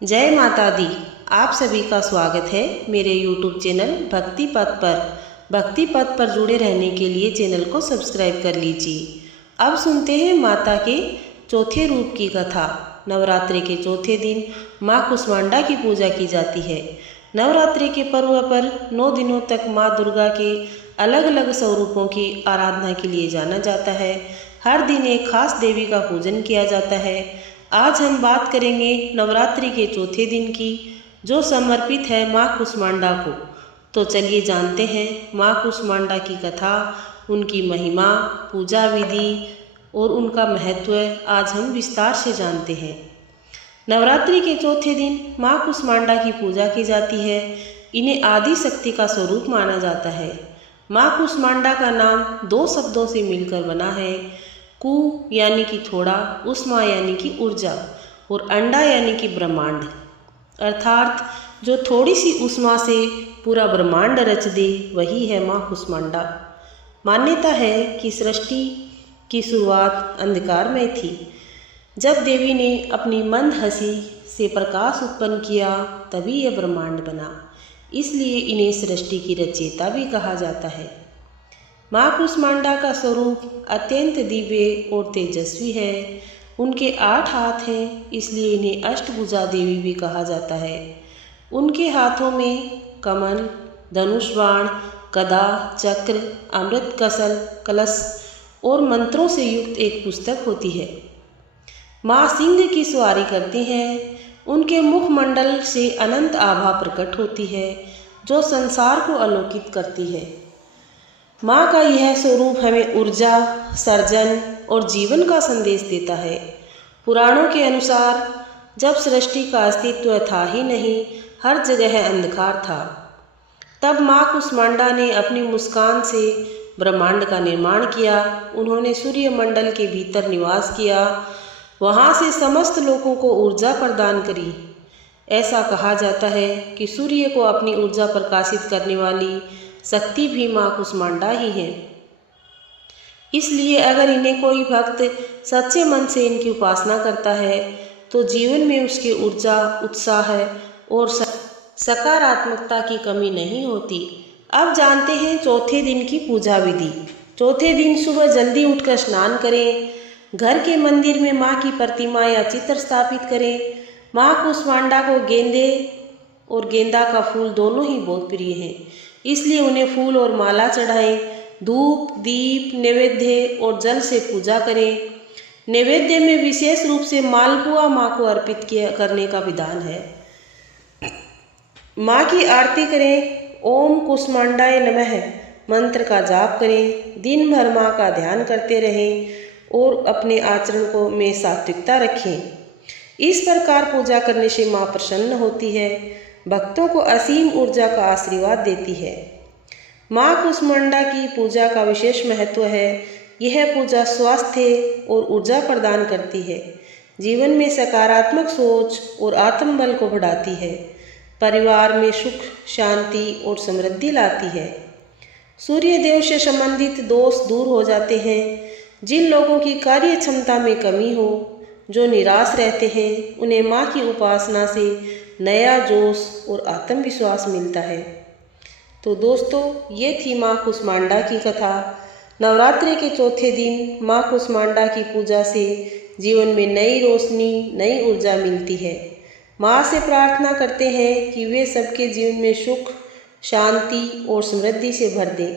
जय माता दी। आप सभी का स्वागत है मेरे YouTube चैनल भक्ति पथ पर। भक्ति पथ पर जुड़े रहने के लिए चैनल को सब्सक्राइब कर लीजिए। अब सुनते हैं माता के चौथे रूप की कथा। नवरात्रि के चौथे दिन माँ कुष्मांडा की पूजा की जाती है। नवरात्रि के पर्व पर 9 दिनों तक माँ दुर्गा के अलग अलग स्वरूपों की आराधना के लिए जाना जाता है। हर दिन एक खास देवी का पूजन किया जाता है। आज हम बात करेंगे नवरात्रि के चौथे दिन की, जो समर्पित है माँ कुष्मांडा को। तो चलिए जानते हैं माँ कुष्मांडा की कथा, उनकी महिमा, पूजा विधि और उनका महत्व आज हम विस्तार से जानते हैं। नवरात्रि के चौथे दिन माँ कुष्मांडा की पूजा की जाती है। इन्हें आदि शक्ति का स्वरूप माना जाता है। माँ कुष्मांडा का नाम 2 शब्दों से मिलकर बना है। कु यानी कि थोड़ा, उष्मा यानी कि ऊर्जा और अंडा यानी कि ब्रह्मांड, अर्थात जो थोड़ी सी उष्मा से पूरा ब्रह्मांड रच दे वही है माँ कुष्मांडा। मान्यता है कि सृष्टि की शुरुआत अंधकार में थी। जब देवी ने अपनी मंद हंसी से प्रकाश उत्पन्न किया तभी यह ब्रह्मांड बना। इसलिए इन्हें सृष्टि की रचयिता भी कहा जाता है। माँ कुष्मांडा का स्वरूप अत्यंत दिव्य और तेजस्वी है। उनके 8 हाथ हैं, इसलिए इन्हें अष्टभुजा देवी भी कहा जाता है। उनके हाथों में कमल, धनुष बाण, गदा, चक्र, अमृत कलश और मंत्रों से युक्त एक पुस्तक होती है। माँ सिंह की सवारी करती हैं। उनके मुखमंडल से अनंत आभा प्रकट होती है जो संसार को आलोकित करती है। माँ का यह स्वरूप हमें ऊर्जा, सर्जन और जीवन का संदेश देता है। पुराणों के अनुसार जब सृष्टि का अस्तित्व था ही नहीं, हर जगह अंधकार था, तब माँ कुष्मांडा ने अपनी मुस्कान से ब्रह्मांड का निर्माण किया। उन्होंने सूर्यमंडल के भीतर निवास किया, वहाँ से समस्त लोगों को ऊर्जा प्रदान करी। ऐसा कहा जाता है कि सूर्य को अपनी ऊर्जा प्रकाशित करने वाली शक्ति भी माँ कुष्मांडा ही है। इसलिए अगर इन्हें कोई भक्त सच्चे मन से इनकी उपासना करता है तो जीवन में उसकी ऊर्जा, उत्साह और सकारात्मकता की कमी नहीं होती। अब जानते हैं चौथे दिन की पूजा विधि। चौथे दिन सुबह जल्दी उठकर स्नान करें। घर के मंदिर में माँ की प्रतिमा या चित्र स्थापित करें। माँ कुष्मांडा को गेंदे और गेंदा का फूल दोनों ही बहुत प्रिय हैं, इसलिए उन्हें फूल और माला चढ़ाएं। धूप, दीप, नैवेद्य और जल से पूजा करें। नैवेद्य में विशेष रूप से मालपुआ माँ को अर्पित करने का विधान है। माँ की आरती करें। ओम कुष्मांडाय नमः मंत्र का जाप करें। दिन भर माँ का ध्यान करते रहें और अपने आचरण को में सात्विकता रखें। इस प्रकार पूजा करने से माँ प्रसन्न होती है, भक्तों को असीम ऊर्जा का आशीर्वाद देती है। माँ कुष्मांडा की पूजा का विशेष महत्व है। यह पूजा स्वास्थ्य और ऊर्जा प्रदान करती है, जीवन में सकारात्मक सोच और आत्मबल को बढ़ाती है, परिवार में सुख, शांति और समृद्धि लाती है। सूर्य देव से संबंधित दोष दूर हो जाते हैं। जिन लोगों की कार्य क्षमता में कमी हो, जो निराश रहते हैं, उन्हें माँ की उपासना से नया जोश और आत्मविश्वास मिलता है। तो दोस्तों, ये थी माँ कुष्मांडा की कथा। नवरात्रि के चौथे दिन माँ कुष्मांडा की पूजा से जीवन में नई रोशनी, नई ऊर्जा मिलती है। माँ से प्रार्थना करते हैं कि वे सबके जीवन में सुख, शांति और समृद्धि से भर दें।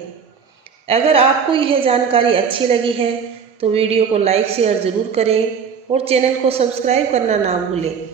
अगर आपको यह जानकारी अच्छी लगी है तो वीडियो को लाइक शेयर ज़रूर करें और चैनल को सब्सक्राइब करना ना भूलें।